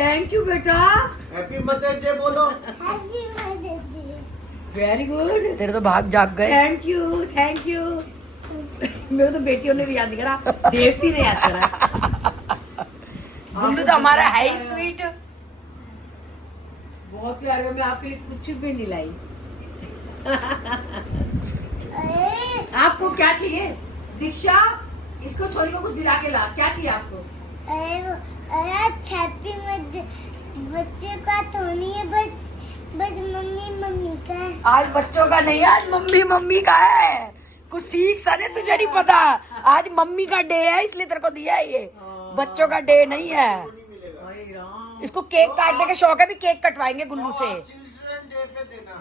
Thank you बेटा। Happy mother's day बोलो। Very good. तेरे तो भाग जाग गए। Thank you thank you. मेरे तो बेटियों ने भी याद नहीं करा, देवती ने याद करा। गुल्लू तो हमारा है ही स्वीट। बहुत प्यारे हो, मैं आपके लिए कुछ भी नहीं लाई। आपको क्या चाहिए दीक्षा? इसको छोरी को कुछ दिला के ला। क्या चाहिए आपको? हैप्पी बच्चे का तो नहीं है, बस बस मम्मी का है। आज बच्चों का नहीं, आज मम्मी का है। कुछ सीख सने, तुझे नहीं पता। आज मम्मी का डे है, इसलिए तेरे को दिया है ये। बच्चों का डे नहीं है। इसको केक काटने का शौक है, भी केक कटवाएंगे गुल्लू से। चिल्ड्रन डे पे देना।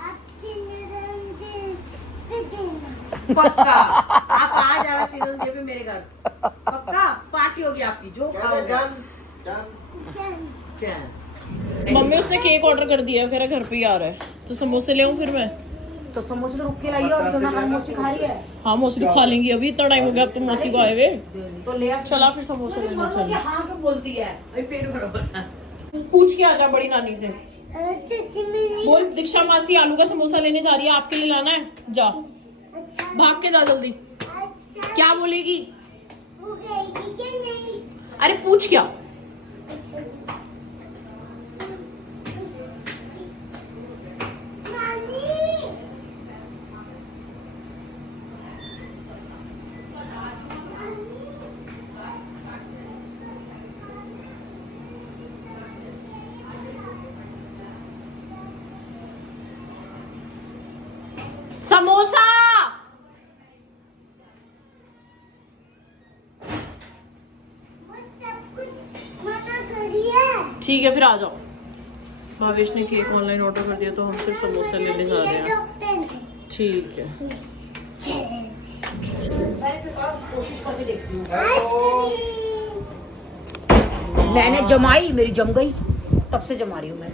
आप चिल्ड्रन डे पे देना। पक्का आप आ जाना चिल्ड्रंस डे पे मेरे घर। पक्का पार्टी होगी आपकी, जो खाओगे। Done done. क्या? मम्मी उसने केक ऑर्डर कर दिया, कह रहा घर पे ही आ रहा है, तो समोसे ले आऊं फिर मैं? तो समोसे तो रुक के लाइए, और दोनों खाली मौसी खा रही है। हाँ मौसी तो खा लेंगी, अभी इतना टाइम हो गया अब तो मौसी को आए हुए। तो ले आ। चला फिर समोसे लेने चल। हाँ क्यों बोलती है? अभी पेट भरा हुआ। पूछ के आ जा बड़ी नानी से, सच्ची में नहीं। बोल दीक्षा मासी आलू का समोसा लेने जा रही है, आपके लिए लाना है, जा अच्छा भाग के जा जल्दी। अच्छा क्या बोलेगी? हो गई क्या नहीं? अरे पूछ क्या? अच्छा नानी समोसा। वो सब कुछ मना करिए। ठीक है फिर आ जाओ। भावेश ने केक ऑनलाइन ऑर्डर कर दिया, तो हम सिर्फ समोसा लेने जा रहे हैं। ठीक है। कोशिश करके देखती हूँ। आइसक्रीम। मैंने जमाई, मेरी जम गई, तब से जमा रही हूँ मैं।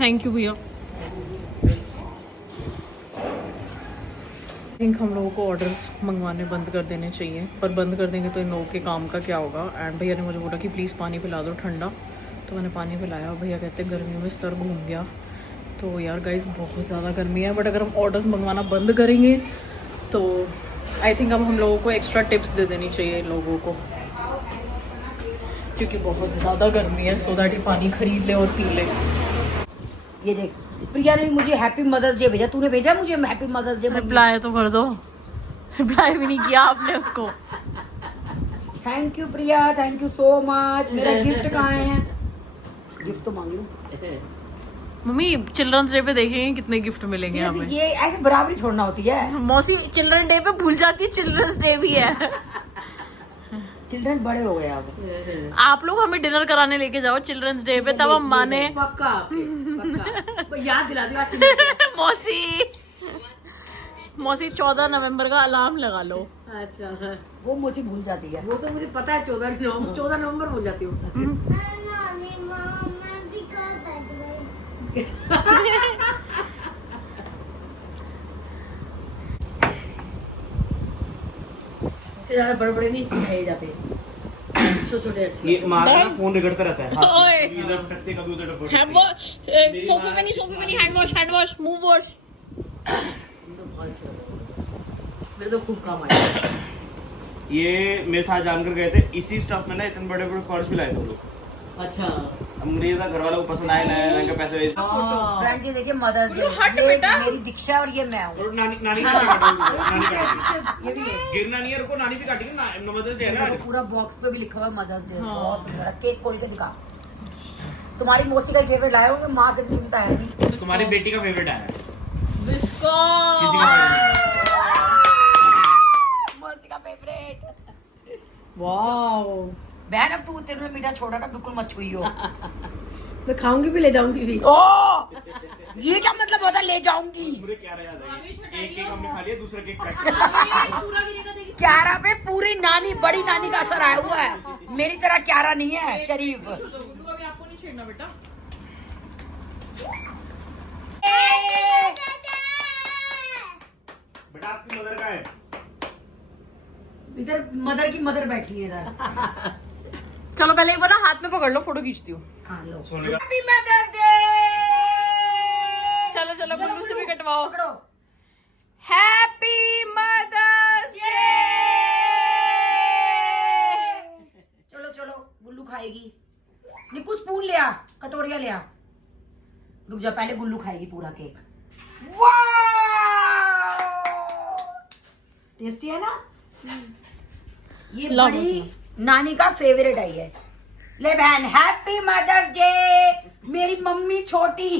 थैंक यू भैया। थिंक हम लोगों को ऑर्डर्स मंगवाने बंद कर देने चाहिए, पर बंद कर देंगे तो इन लोगों के काम का क्या होगा। एंड भैया ने मुझे बोला कि प्लीज़ पानी पिला दो ठंडा, तो मैंने पानी पिलाया। भैया कहते हैं गर्मियों में सर घूम गया। तो यार गाइस बहुत ज़्यादा गर्मी है, बट अगर हम ऑर्डर्स मंगवाना बंद करेंगे तो आई थिंक अब हम लोगों को एक्स्ट्रा टिप्स दे देनी चाहिए इन लोगों को, क्योंकि बहुत ज़्यादा गर्मी है, सो दैट ये पानी खरीद ले और पी ले। ये देख, प्रिया ने भी मुझे हैप्पी मदर्स डे भेजा। तूने भेजा मुझे हैप्पी मदर्स डे? रिप्लाई तो कर दो। रिप्लाई भी नहीं किया आपने उसको। Thank you Priya, thank you so much. मेरा गिफ्ट कहाँ है? गिफ्ट तो मांग लूं। मम्मी चिल्ड्रंस डे पे देखेंगे कितने गिफ्ट मिलेंगे हमें। ये ऐसे बराबरी थोड़ना होती है। मौसी चिल्ड्रन डे पे भूल जाती है चिल्ड्रंस डे भी है। चिल्ड्रन बड़े हो गए अब। आप लोग हमें डिनर कराने लेके जाओ चिल्ड्रंस डे पे, तब हम माने। पक्का आपके, पक्का। याद दिला दियो अच्छी बात मौसी 14 नवंबर का अलार्म लगा लो। है। अच्छा वो मौसी भूल जाती है। वो तो मुझे पता है, 14 नवंबर भूल जाती हूँ। नानी मामा भी कहाँ बैठ गई? इससे ज्यादा बड़े बड़े नहीं सहे जाते, छोटे छोटे अच्छे। ये मारा ना फोन रगड़ता रहता है। ओए। कभी इधर पटकते कभी उधर पटकते। हैंड वॉश, सोफे पे नहीं, हैंड वॉश, मूव वॉश। मेरे तो खूब काम आया। ये मेरे साथ जानकर गए थे, इसी स्टफ में ना इतने बड़े बड़े पर्स भी लाए थे हम लोग। अच्छा अब मुझे था घर वालों को पसंद आए, नए का पैसे वेस्ट। फ्रेंड्स ये देखिए मदर्स डे, हट ये बेटा। मेरी दीक्षा और ये मैं हूँ। और नानी नानी भी काटेगी, नानी काटेगी। ये भी है। गिरना नहीं है, रुको नानी भी काटेगी। मदर्स डे है ना। देखो, पूरा बॉक्स पे भी लिखा हुआ है मदर्स डे। हाँ। बहुत सुंदर है। केक खोल के दिखा। तुम्हारी मौसी का फेवरेट लाए होंगे, माँ की तो चिंता है नहीं। तुम्हारी बेटी का फेवरेट आया। बिस्कुट। किसी का favorite? मौसी का फेवरेट। वाह, बहन अब तू, तेरे में मीठा छोड़ा ना, बिल्कुल मत छुइयो। मैं खाऊंगी भी, ले जाऊंगी भी। ओ ये क्या मतलब होता है ले जाऊंगी? मुझे क्या याद है, एक केक हमने खा लिया, दूसरा केक पैक कर दिया। क्यारा पे पूरी नानी, बड़ी नानी का असर आया हुआ है। मेरी तरह क्यारा नहीं है, शरीफ। आपको नहीं छेड़ना बेटा। बेटा आपकी मदर का है। इधर मदर की मदर बैठी है इधर। चलो पहले एक बार ना हाथ में पकड़ लो, फोटो खींचती हूँ। हाँ लो। सोने का हैप्पी मदर्स डे। चलो चलो गुल्लू से भी कटवाओ। पकड़ो। Happy mother's day. चलो चलो गुल्लू खाएगी। निक्कू स्पून ले आ, कटोरिया ले आ। रुक जा, पहले गुल्लू खाएगी पूरा केक। वाह टेस्टी है ना। ये बड़ी नानी का फेवरेट है ये। ले बहन, हैप्पी मदर्स डे। मेरी मम्मी छोटी।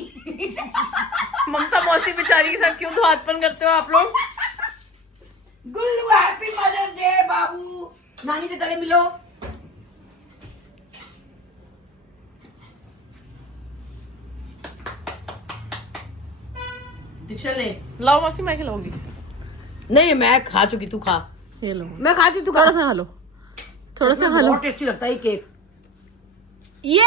ममता मौसी बेचारी के साथ क्यों दुहातपन करते हो आप लोग? गुल्लू हैप्पी मदर्स डे बाबू। नानी से गले मिलो। दीक्षा ले। लाओ मौसी, मैं खिलाऊंगी। नहीं मैं खा चुकी, तू खा। ये लो, मैं खाती, तू खा। थोड़ा सा खा लो, थोड़ा सा खा लो। बहुत टेस्टी लगता है ये केक। ये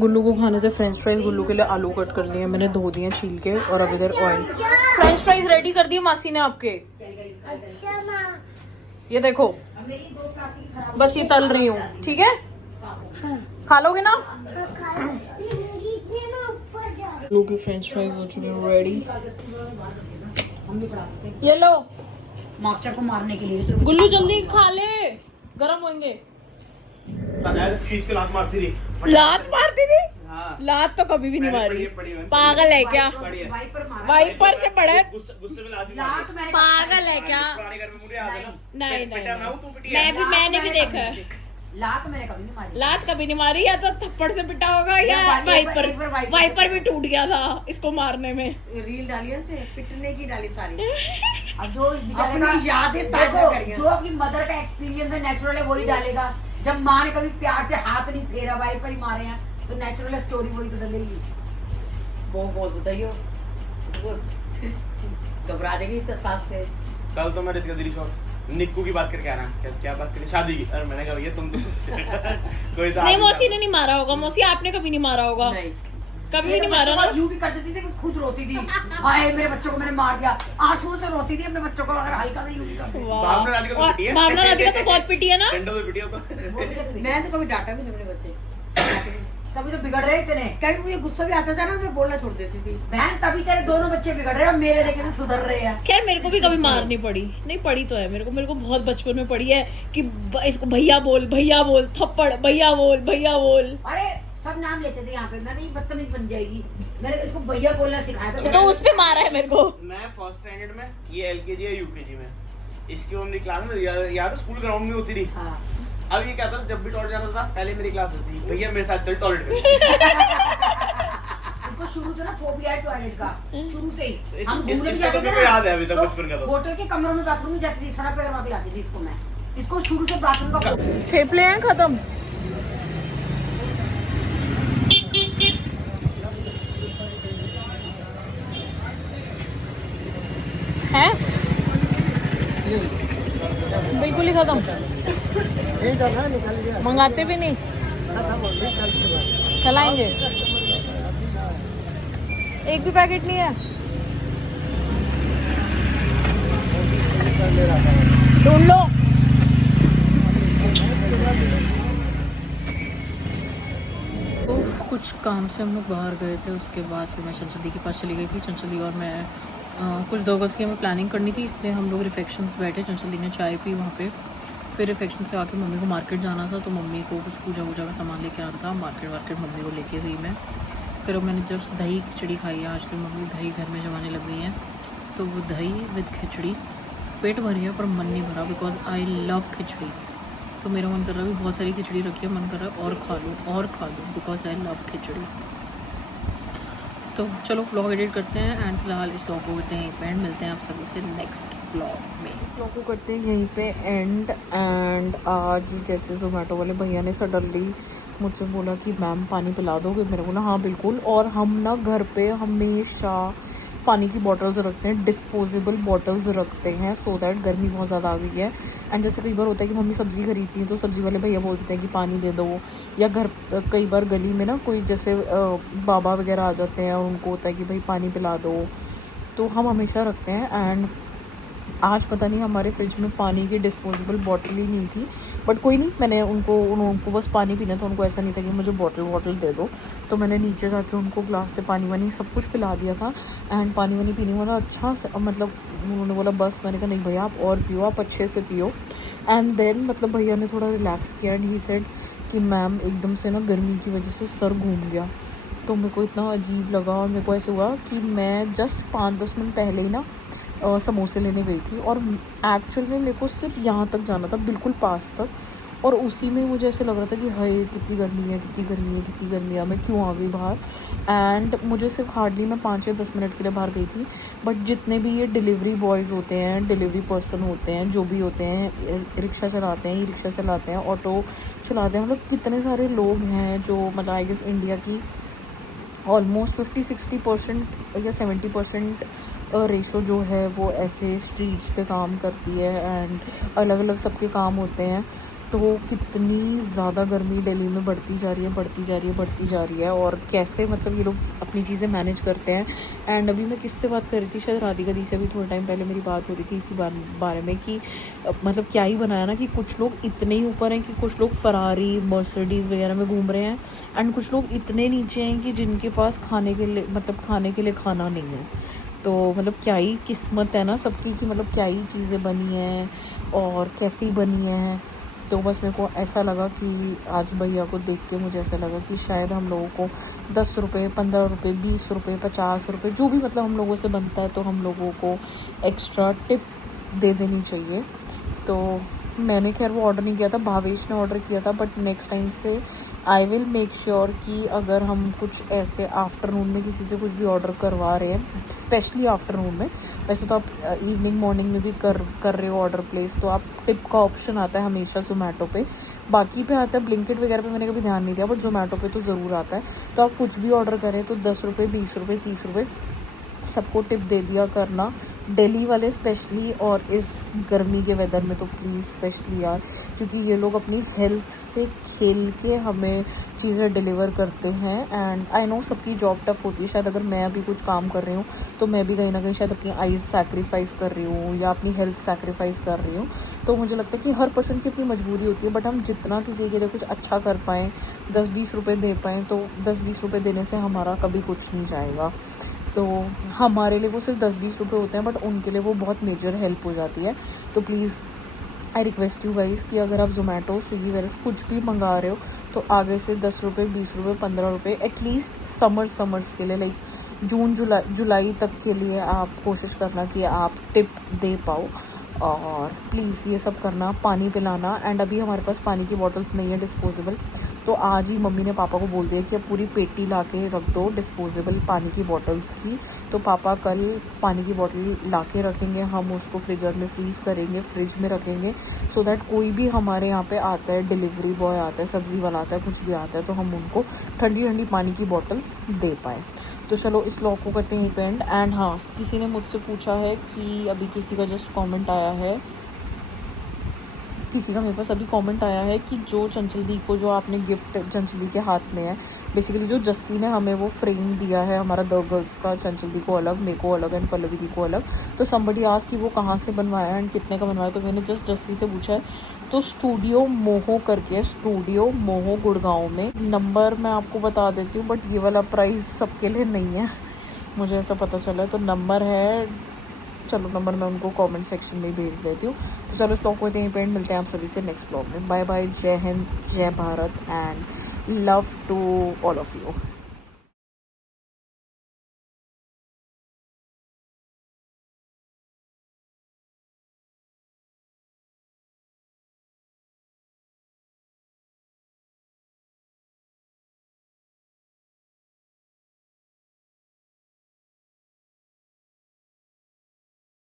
गुल्लू को खाने थे फ्रेंच फ्राइज। गुल्लू के लिए आलू कट कर लिए मैंने, धो दिए छील के, और अब इधर ऑयल। फ्रेंच फ्राइज रेडी कर दिए मासी ने आपके। अच्छा माँ। ये देखो, बस ये तल रही हूँ, ठीक है? खा लोगे ना? गुल्लू की फ्रेंच फ्राइज हो चुकी है रेडी। ये लो मास्टर को मारने के लिए। गुल्लू, जल्दी खा ले, गरम होंगे। खींच के लात मारती रही। लात मारती थी? हाँ। लात तो कभी भी नहीं मारी। पड़ी है। पागल है क्या? वाइपर से पड़ा है। गुस्से में लात लात मैंने पागल है क्या? पुराने घर में मुझे याद है ना। नहीं पिटा नहीं, मैं हूँ, तू पिटी है। मैंने भी देखा है। लात मैंने कभी नहीं मारी। लात कभी नहीं मारी, या तो थप्पड़ से पिटा होगा या एक बार वाइपर वाइपर भी टूट गया था इसको मारने में। रील डाली है से पिटने की डाली सारी। अब जो बेचारे का अपनी यादें ताजा देखो, करिए। जो अपनी मदर का एक्सपीरियंस है नेचुरल है वही डालेगा। जब माँ ने कभी प्यार से हाथ नहीं फेरा, वाइपर ही मारे हैं, तो नेचुरल स्टोरी वही तो डलेगी। बहुत बताइयो, घबरा देगी तो सास से। कल तो मैं रितिका दीदी को निक्कू की बात करके आ रहा। क्या बात करी? शादी की। अरे मैंने कहा भैया तुम तो कोई नहीं, मौसी ने नहीं मारा होगा। मौसी आपने कभी नहीं मारा होगा। नहीं कभी भी नहीं मारा ना। यूं भी कर देती थी कि खुद रोती थी, हाय मेरे बच्चों को मैंने मार दिया, आंसुओं से रोती थी अपने बच्चों को। अगर हल्का सा यूं भी करती। भावना राधिका तो पिटी है। भावना राधिका तो बहुत पिटी है ना। डंडों से पिटी है तो। मैं तो कभी डांटा भी नहीं अपने बच्चे। तभी तो बिगड़ रहे इतने। कभी मुझे गुस्सा भी आता था ना, मैं बोलना छोड़ देती थी। बहन तभी तेरे दोनों बच्चे बिगड़ रहे हैं और मेरे देखे तो सुधर रहे हैं। खैर मेरे को भी कभी मारनी पड़ी नहीं, पड़ी तो है मेरे को बहुत बचपन में पड़ी है कि इसको भैया बोल, थप्पड़, भैया बोल। अरे सब नाम लेते थे यहाँ पे। मैं नहीं, बदतमीज बन जाएगी। मैंने इसको भैया बोलना सिखाया था। तो उस पे मारा है मेरे को। मैं फर्स्ट स्टैंडर्ड में, ये एलकेजी या यूकेजी में। इसकी उम्र क्लास में याद है स्कूल ग्राउंड में होती थी। हाँ। अब ये क्या था, जब भी टॉयलेट जाना था पहले मेरी क्लास होती थी, भैया मेरे साथ चल टॉयलेट कर। इसको शुरू से ना फोबिया है टॉयलेट का, शुरू से ही। हम इस- घूमने भी इसका जाते तो थे मेरे को ना, याद है अभी तक बचपन का तो। होटल के कमरों में बाथरूम में जाती थी, सड़क पे करवा के लाती थी इसको मैं। इसको शुरू से बाथरूम का थेपले हैं खत्म। हैं? बिल्कुल ही खत्म। मंगाते भी नहीं, कल आएंगे। एक भी पैकेट नहीं है। ढूंढ लो। तो कुछ काम से हम लोग बाहर गए थे, उसके बाद फिर मैं चंचल दी के पास चली गई थी। चंचल दी और मैं कुछ 2 गज की हमें प्लानिंग करनी थी, इसलिए हम लोग रिफेक्शंस बैठे। चंचल दी ने चाय पी वहाँ पे। फिर रिफेक्शन से आके मम्मी को मार्केट जाना था, तो मम्मी को कुछ पूजा वूजा का सामान लेके आना था। मार्केट मम्मी को लेके गई मैं। फिर मैंने जब दही खिचड़ी खाई है, आजकल मम्मी दही घर में जमाने लग गई हैं, तो वो दही विद खिचड़ी, पेट भर गया पर मन नहीं भरा, बिकॉज आई लव खिचड़ी। तो मेरा मन कर रहा है, भी बहुत सारी खिचड़ी रखी है, मन कर रहा है और खा लूँ बिकॉज आई लव खिचड़ी। तो चलो व्लॉग एडिट करते हैं एंड फिलहाल इस व्लॉग को करते हैं यहीं पे एंड। मिलते हैं आप सभी से नेक्स्ट व्लॉग में। इस व्लॉग को करते हैं यहीं पे एंड आज जैसे जोमेटो वाले भैया ने सडनली मुझसे बोला कि मैम पानी पिला दोगे, मेरे को ना हाँ बिल्कुल। और हम ना घर पे हमेशा पानी की बॉटल्स रखते हैं, डिस्पोजेबल बॉटल्स रखते हैं, सो दैट गर्मी बहुत ज़्यादा आ गई है। एंड जैसे कई बार होता है कि मम्मी सब्ज़ी खरीदती हैं, तो सब्ज़ी वाले भैया बोलते हैं कि पानी दे दो, या घर कई बार गली में ना कोई जैसे बाबा वगैरह आ जाते हैं और उनको होता है कि भाई पानी पिला दो, तो हम हमेशा रखते हैं। एंड आज पता नहीं हमारे फ्रिज में पानी की डिस्पोजेबल बॉटल ही नहीं थी। बट कोई नहीं, मैंने उनको बस पानी पीना था, उनको ऐसा नहीं था कि मुझे बॉटल दे दो, तो मैंने नीचे जाके उनको ग्लास से पानी वानी सब कुछ पिला दिया था। एंड पानी वानी पीने वाला अच्छा मतलब उन्होंने बोला बस, मैंने कहा नहीं भैया आप और पियो, आप अच्छे से पियो। एंड देन मतलब भैया ने थोड़ा रिलैक्स किया एंड ही सेड कि मैम एकदम से ना गर्मी की वजह से सर घूम गया। तो मेरे को इतना अजीब लगा और मेरे को ऐसे हुआ कि मैं जस्ट 5-10 मिनट पहले ही ना समोसे लेने गई थी और एक्चुअल में मेरे को सिर्फ यहाँ तक जाना था, बिल्कुल पास तक, और उसी में मुझे ऐसे लग रहा था कि हाय कितनी गर्मी है, कितनी गर्मी है, कितनी गर्मी है, मैं क्यों आ गई बाहर। एंड मुझे सिर्फ हार्डली मैं 5 या 10 मिनट के लिए बाहर गई थी, बट जितने भी ये डिलीवरी बॉयज़ होते हैं, डिलीवरी पर्सन होते हैं, जो भी होते हैं, रिक्शा चलाते हैं, ई रिक्शा चलाते हैं, ऑटो चलाते हैं, मतलब कितने सारे लोग हैं जो मतलब आई गेस इंडिया की ऑलमोस्ट 50-60% या 70% रेशो जो है वो ऐसे स्ट्रीट्स पे काम करती है एंड अलग अलग सबके काम होते हैं। तो कितनी ज़्यादा गर्मी दिल्ली में बढ़ती जा रही है और कैसे मतलब ये लोग अपनी चीज़ें मैनेज करते हैं। एंड अभी मैं किससे बात कर रही थी, शायद राधिका दी से अभी थोड़े टाइम पहले मेरी बात हो रही थी इसी बारे में कि मतलब क्या ही बनाया ना कि कुछ लोग इतने ही ऊपर हैं कि कुछ लोग फरारी मर्सिडीज़ वगैरह में घूम रहे हैं एंड कुछ लोग इतने नीचे हैं कि जिनके पास खाने के लिए खाना नहीं है। तो मतलब क्या ही किस्मत है ना सबकी कि मतलब क्या ही चीज़ें बनी हैं और कैसी बनी हैं। तो बस मेरे को ऐसा लगा कि आज भैया को देख के मुझे ऐसा लगा कि शायद हम लोगों को 10 रुपये, 15 रुपये, 20 रुपये, 50 रुपये जो भी मतलब हम लोगों से बनता है तो हम लोगों को एक्स्ट्रा टिप दे देनी चाहिए। तो मैंने खैर वो ऑर्डर नहीं किया था, भावेश ने ऑर्डर किया था, बट नेक्स्ट टाइम से आई विल मेक श्योर कि अगर हम कुछ ऐसे आफ्टरनून में किसी से कुछ भी ऑर्डर करवा रहे हैं, स्पेशली आफ्टरनून में, वैसे तो आप इवनिंग मॉर्निंग में भी कर रहे हो ऑर्डर प्लेस, तो आप टिप का ऑप्शन आता है हमेशा ज़ोमैटो पे, बाकी पे आता है ब्लिंकिट वगैरह पे मैंने कभी ध्यान नहीं दिया, बट ज़ोमैटो पे तो ज़रूर आता है। तो आप कुछ भी ऑर्डर करें तो 10 रुपये, 20 रुपये, 30 रुपये सबको टिप दे दिया करना, दिल्ली वाले स्पेशली, और इस गर्मी के वेदर में तो प्लीज़ स्पेशली यार, क्योंकि ये लोग अपनी हेल्थ से खेल के हमें चीज़ें डिलीवर करते हैं। एंड आई नो सबकी जॉब टफ होती है, शायद अगर मैं अभी कुछ काम कर रही हूँ तो मैं भी कहीं ना कहीं शायद अपनी आइज़ सैक्रिफाइस कर रही हूँ या अपनी हेल्थ सैक्रिफाइस कर रही हूँ। तो मुझे लगता है कि हर पर्सन की अपनी मजबूरी होती है, बट हम जितना किसी के लिए कुछ अच्छा कर पाएँ, 10-20 रुपये दे पाएँ, तो 10-20 रुपये देने से हमारा कभी कुछ नहीं जाएगा। तो हमारे लिए वो सिर्फ 10-20 रुपये होते हैं, बट उनके लिए वो बहुत मेजर हेल्प हो जाती है। तो please I request you guys कि अगर आप ज़ोमैटो, स्विगी वगैरह से कुछ भी मंगा रहे हो तो आगे से 10 रुपये, 20 रुपये, 15 रुपये एटलीस्ट समर्स के लिए, लाइक जून जुलाई तक के लिए आप कोशिश करना कि आप टिप दे पाओ। और प्लीज़ ये सब करना, पानी पिलाना। एंड अभी हमारे पास पानी की बॉटल्स नहीं है डिस्पोजेबल, तो आज ही मम्मी ने पापा को बोल दिया कि अब पूरी पेटी ला के रख दो डिस्पोजेबल पानी की बॉटल्स की। तो पापा कल पानी की बॉटल ला के रखेंगे, हम उसको फ्रीजर में फ्रीज़ करेंगे, फ्रिज में रखेंगे, सो दैट कोई भी हमारे यहाँ पे आता है, डिलीवरी बॉय आता है, सब्ज़ी वाला आता है, कुछ भी आता है, तो हम उनको ठंडी ठंडी पानी की बॉटल्स दे पाएँ। तो चलो इस व्लॉग को करते हैं पेंड। एंड हाँ, किसी ने मुझसे पूछा है कि अभी किसी का जस्ट कमेंट आया है, किसी का मेरे पास अभी कमेंट आया है कि जो चंचल दी को जो आपने गिफ्ट चंचल दी के हाथ में है, बेसिकली जो जस्सी ने हमें वो फ्रेम दिया है हमारा द गर्ल्स का, चंचल दी को अलग, मेरे को अलग एंड पल्लवी दी को अलग। तो समबडी आस्क्ड कि वो कहाँ से बनवाया है एंड कितने का बनवाया, तो मैंने जस्ट जस्सी से पूछा है। तो स्टूडियो मोहो करके, स्टूडियो मोहो गुड़गांव में, नंबर मैं आपको बता देती हूँ, बट ये वाला प्राइस सबके लिए नहीं है, मुझे ऐसा पता चला है। तो नंबर है, चलो नंबर मैं उनको कमेंट सेक्शन में भेज देती हूँ। तो चलो इस व्लॉग को यहीं पे मिलते हैं आप सभी से नेक्स्ट व्लॉग में। बाय बाय, जय हिंद, जय Bharat and love to all of you.